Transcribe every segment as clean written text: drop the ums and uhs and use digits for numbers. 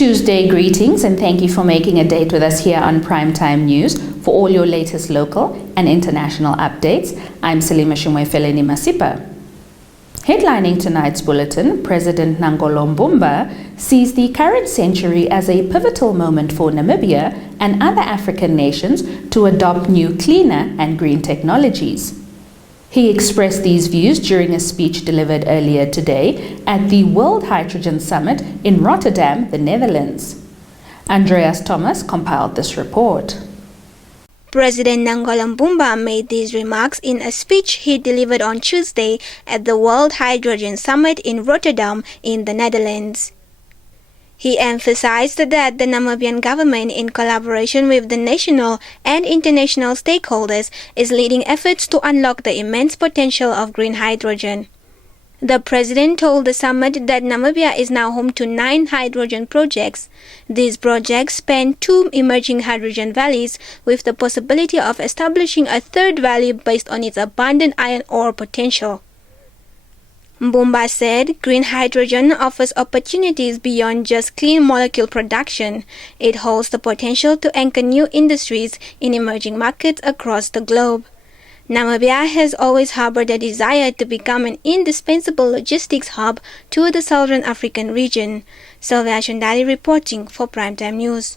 Tuesday greetings, and thank you for making a date with us here on Primetime News for all your latest local and international updates. I'm Salima Shumwe-Feleni Masipa. Headlining tonight's bulletin, President Nangolo Mbumba sees the current century as a pivotal moment for Namibia and other African nations to adopt new cleaner and green technologies. He expressed these views during a speech delivered earlier today at the World Hydrogen Summit in Rotterdam, the Netherlands. Andreas Thomas compiled this report. President Nangolo Mbumba made these remarks in a speech he delivered on Tuesday at the World Hydrogen Summit in Rotterdam in the Netherlands. He emphasized that the Namibian government, in collaboration with the national and international stakeholders, is leading efforts to unlock the immense potential of green hydrogen. The president told the summit that Namibia is now home to 9 hydrogen projects. These projects span 2 emerging hydrogen valleys, with the possibility of establishing a third valley based on its abundant iron ore potential. Mbumba said green hydrogen offers opportunities beyond just clean molecule production. It holds the potential to anchor new industries in emerging markets across the globe. Namibia has always harbored a desire to become an indispensable logistics hub to the Southern African region. Sylvia Shundali reporting for Primetime News.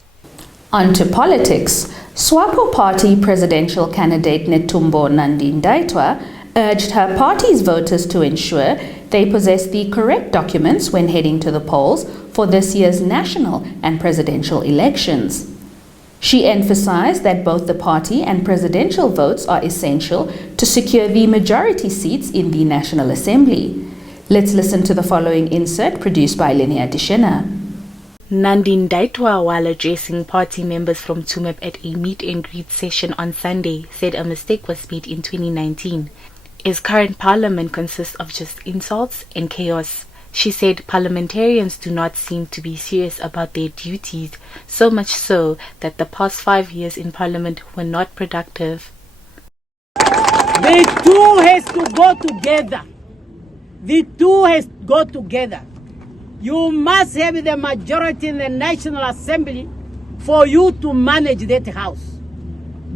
On to politics. SWAPO Party presidential candidate Netumbo Nandi-Ndaitwah urged her party's voters to ensure they possess the correct documents when heading to the polls for this year's national and presidential elections. She emphasized that both the party and presidential votes are essential to secure the majority seats in the National Assembly. Let's listen to the following insert produced by Linnea Dishena. Nandi-Ndaitwah, while addressing party members from Tsumeb at a meet and greet session on Sunday, said a mistake was made in 2019. His current parliament consists of just insults and chaos. She said parliamentarians do not seem to be serious about their duties, so much so that the past 5 years in parliament were not productive. The two has to go together. The two has to go together. You must have the majority in the National Assembly for you to manage that house.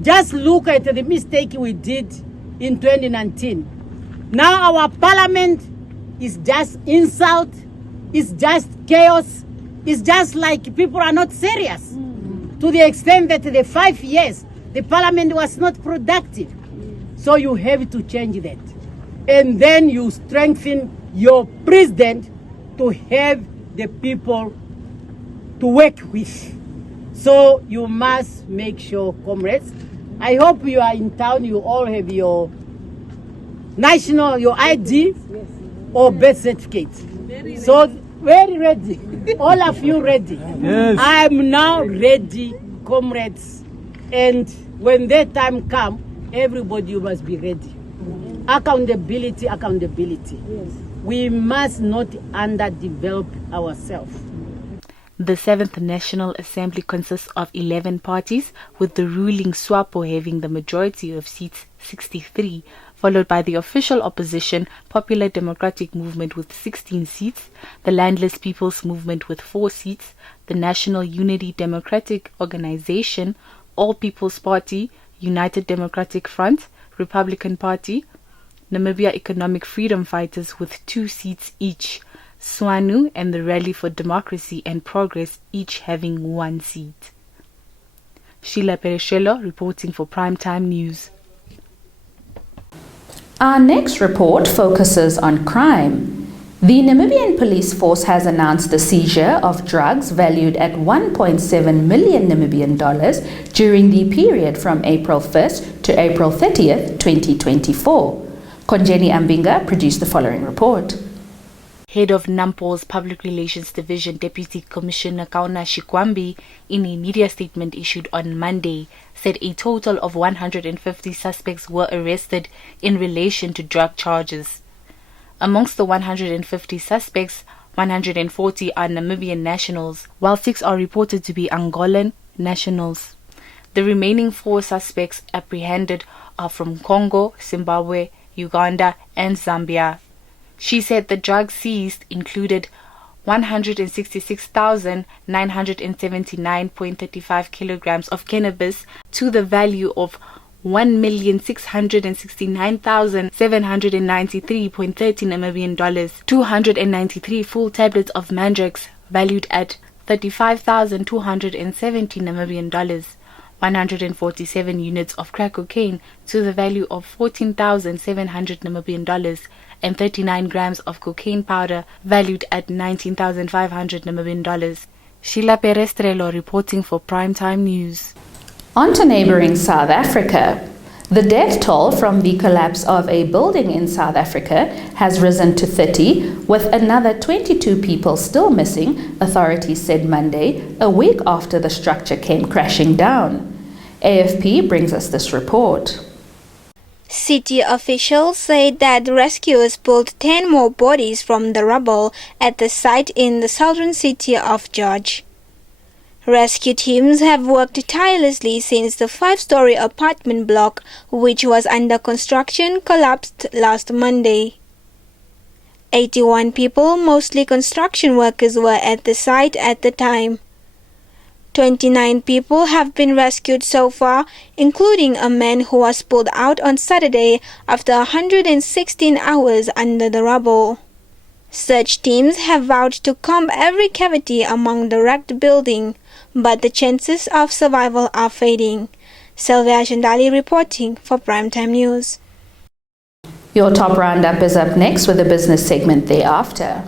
Just look at the mistake we did in 2019. Now our parliament is just insult, it's just chaos, it's just like people are not serious. To the extent that the 5 years, the parliament was not productive. So you have to change that. And then you strengthen your president to have the people to work with. So you must make sure, comrades, I hope you are in town, you all have your national, your ID or birth certificate. So very ready. All of you ready. Yes. I am now ready, comrades. And when that time comes, everybody must be ready. Accountability, accountability. We must not underdevelop ourselves. The 7th National Assembly consists of 11 parties, with the ruling SWAPO having the majority of seats, 63, followed by the official opposition, Popular Democratic Movement with 16 seats, the Landless People's Movement with 4 seats, the National Unity Democratic Organization, All People's Party, United Democratic Front, Republican Party, Namibia Economic Freedom Fighters with 2 seats each, SWANU and the Rally for Democracy and Progress each having 1 seat. Sheila Pereshelo reporting for Primetime News. Our next report focuses on crime. The Namibian police force has announced the seizure of drugs valued at 1.7 million Namibian dollars during the period from April 1st to April 30th, 2024. Konjeni Ambinga produced the following report. Head of NAMPO's Public Relations Division, Deputy Commissioner Kauna Shikwambi, in a media statement issued on Monday, said a total of 150 suspects were arrested in relation to drug charges. Amongst the 150 suspects, 140 are Namibian nationals, while 6 are reported to be Angolan nationals. The remaining 4 suspects apprehended are from Congo, Zimbabwe, Uganda, and Zambia. She said the drugs seized included 166,979.35 kilograms of cannabis to the value of 1,669,793.13 Namibian dollars, 293 full tablets of Mandrax valued at 35,270 Namibian dollars, 147 units of crack cocaine to the value of 14,700 Namibian dollars, and 39 grams of cocaine powder valued at 19,500 Namibian dollars. Sheila Perestrelo reporting for Primetime News. On to neighboring South Africa. The death toll from the collapse of a building in South Africa has risen to 30, with another 22 people still missing, authorities said Monday, a week after the structure came crashing down. AFP brings us this report. City officials said that rescuers pulled 10 more bodies from the rubble at the site in the southern city of George. Rescue teams have worked tirelessly since the 5-story apartment block, which was under construction, collapsed last Monday. 81 people, mostly construction workers, were at the site at the time. 29 people have been rescued so far, including a man who was pulled out on Saturday after 116 hours under the rubble. Search teams have vowed to comb every cavity among the wrecked building, but the chances of survival are fading. Sylvia Jandali reporting for Primetime News. Your top roundup is up next with a business segment thereafter.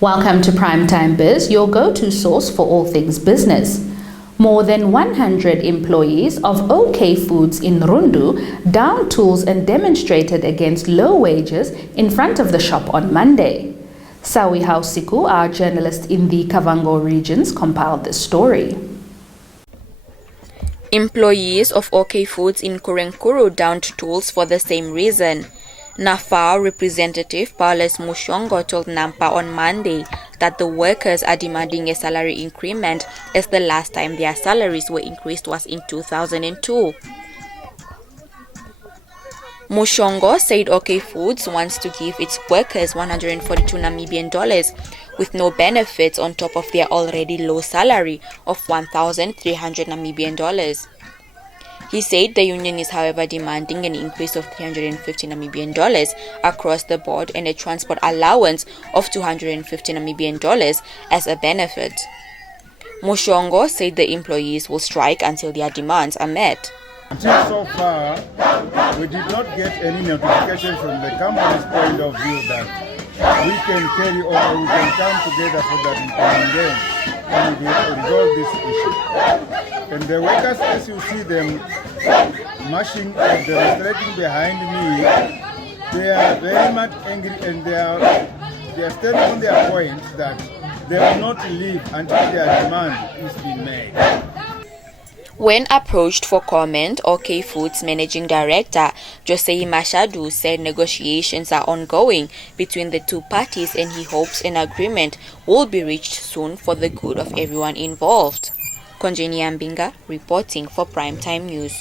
Welcome to Primetime Biz, your go-to source for all things business. More than 100 employees of OK Foods in Rundu downed tools and demonstrated against low wages in front of the shop on Monday. Sawi Hausiku, our journalist in the Kavango regions, compiled this story. Employees of OK Foods in Kurenkuru downed tools for the same reason. NAFAO representative Paulus Mushongo told Nampa on Monday that the workers are demanding a salary increment as the last time their salaries were increased was in 2002. Mushongo said OK Foods wants to give its workers 142 Namibian dollars with no benefits on top of their already low salary of 1,300 Namibian dollars. He said the union is, however, demanding an increase of 350 Namibian dollars across the board and a transport allowance of 250 Namibian dollars as a benefit. Mushongo said the employees will strike until their demands are met. Until so far, we did not get any notification from the company's point of view that we can carry on, we can come together so that we can resolve this issue. And the workers, as you see them marching and demonstrating behind me, they are very much angry and they are standing on their point that they will not leave until their demand is being made. When approached for comment, OK Foods Managing Director Josei Mashadu said negotiations are ongoing between the two parties and he hopes an agreement will be reached soon for the good of everyone involved. Konjeni Ambinga reporting for Primetime News.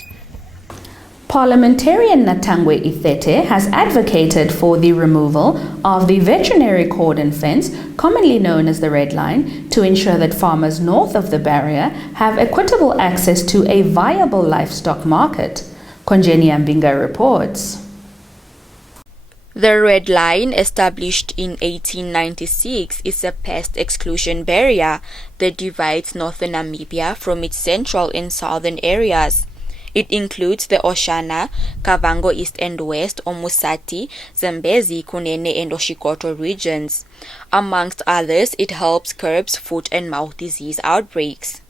Parliamentarian Natangwe Ithete has advocated for the removal of the veterinary cordon fence, commonly known as the Red Line, to ensure that farmers north of the barrier have equitable access to a viable livestock market. Konjeni Ambinga reports. The Red Line, established in 1896, is a pest exclusion barrier that divides northern Namibia from its central and southern areas. It includes the Oshana, Kavango East and West, Omusati, Zambezi, Kunene and Oshikoto regions. Amongst others, it helps curb foot and mouth disease outbreaks.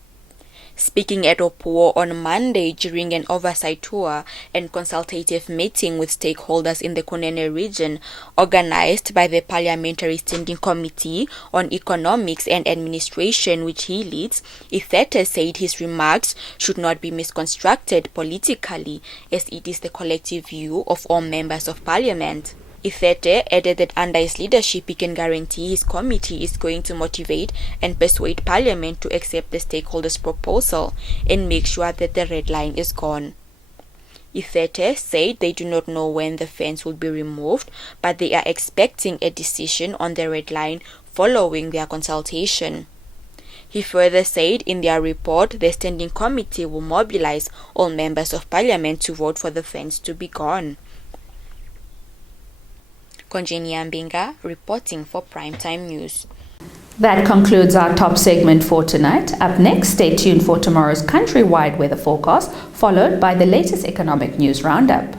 Speaking at Opuo on Monday during an oversight tour and consultative meeting with stakeholders in the Kunene region, organized by the Parliamentary Standing Committee on Economics and Administration, which he leads, Ithete said his remarks should not be misconstrued politically, as it is the collective view of all members of Parliament. Ithete added that under his leadership he can guarantee his committee is going to motivate and persuade Parliament to accept the stakeholders' proposal and make sure that the Red Line is gone. Ithete said they do not know when the fence will be removed, but they are expecting a decision on the Red Line following their consultation. He further said in their report the Standing Committee will mobilize all members of Parliament to vote for the fence to be gone. Konjeni Ambinga reporting for Primetime News. That concludes our top segment for tonight. Up next, stay tuned for tomorrow's countrywide weather forecast, followed by the latest economic news roundup.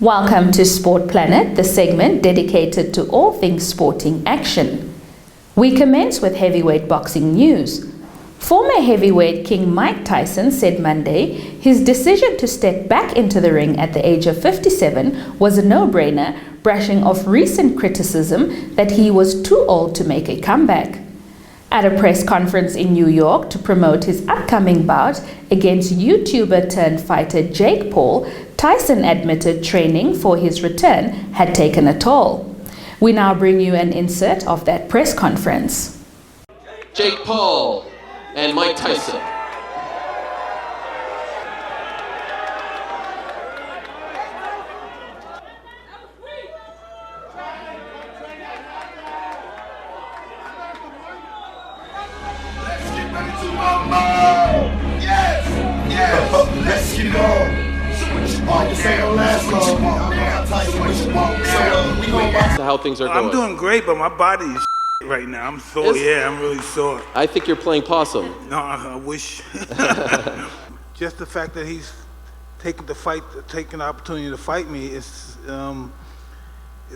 Welcome to Sport Planet, the segment dedicated to all things sporting action. We commence with heavyweight boxing news. Former heavyweight king Mike Tyson said Monday his decision to step back into the ring at the age of 57 was a no-brainer, brushing off recent criticism that he was too old to make a comeback. At a press conference in New York to promote his upcoming bout against YouTuber-turned-fighter Jake Paul, Tyson admitted training for his return had taken a toll. We now bring you an insert of that press conference. Jake Paul and Mike Tyson. Let's get it on. How things are going. I'm doing great, but my body is right now. I'm sore. Yeah, I'm really sore. I think you're playing possum. No, I wish. Just the fact that he's taking the opportunity to fight me is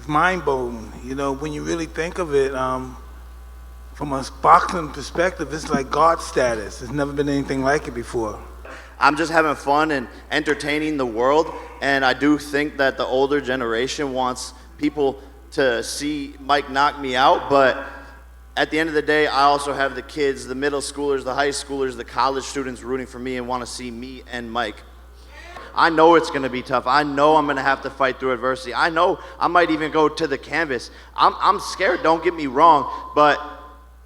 mind-blowing. You know, when you really think of it, from a boxing perspective, it's like God status. There's never been anything like it before. I'm just having fun and entertaining the world, and I do think that the older generation wants people to see Mike knock me out, but at the end of the day, I also have the kids, the middle schoolers, the high schoolers, the college students rooting for me and want to see me and Mike. I know it's going to be tough. I know I'm going to have to fight through adversity. I know I might even go to the canvas. I'm scared, don't get me wrong, but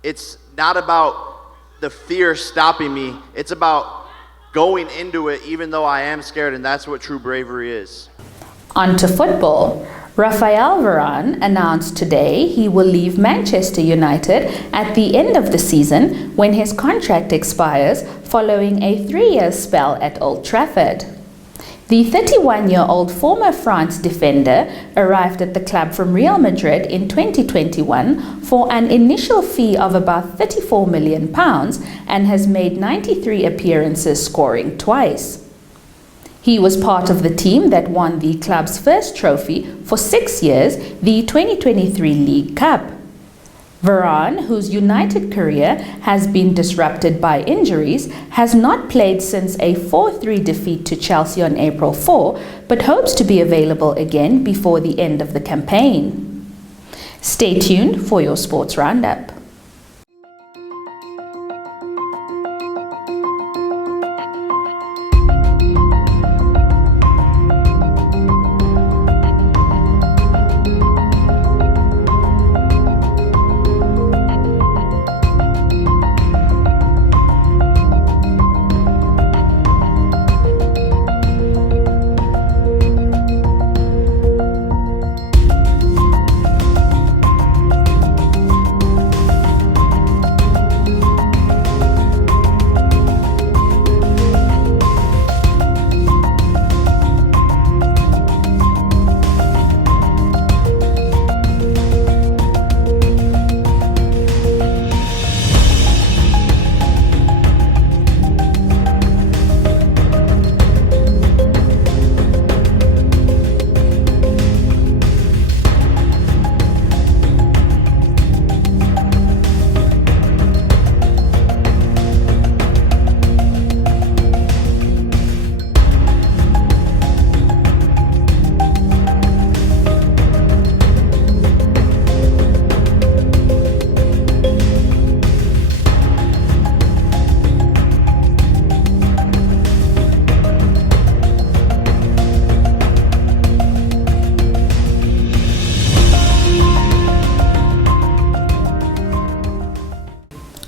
it's not about the fear stopping me. It's about going into it even though I am scared, and that's what true bravery is. On to football. Rafael Varane announced today he will leave Manchester United at the end of the season when his contract expires following a 3-year spell at Old Trafford. The 31-year-old former France defender arrived at the club from Real Madrid in 2021 for an initial fee of about £34 million and has made 93 appearances, scoring twice. He was part of the team that won the club's first trophy for 6 years, the 2023 League Cup. Varane, whose United career has been disrupted by injuries, has not played since a 4-3 defeat to Chelsea on April 4, but hopes to be available again before the end of the campaign. Stay tuned for your sports roundup.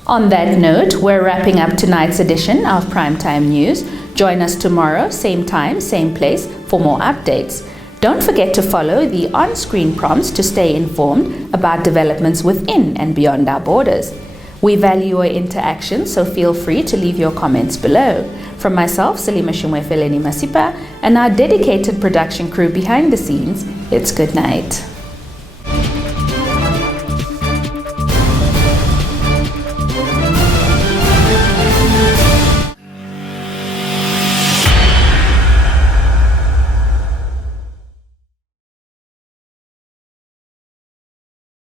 On that note, we're wrapping up tonight's edition of Primetime News. Join us tomorrow, same time, same place, for more updates. Don't forget to follow the on-screen prompts to stay informed about developments within and beyond our borders. We value your interaction, so feel free to leave your comments below. From myself, Salima Shumwefeleni Masipa, and our dedicated production crew behind the scenes, it's good night.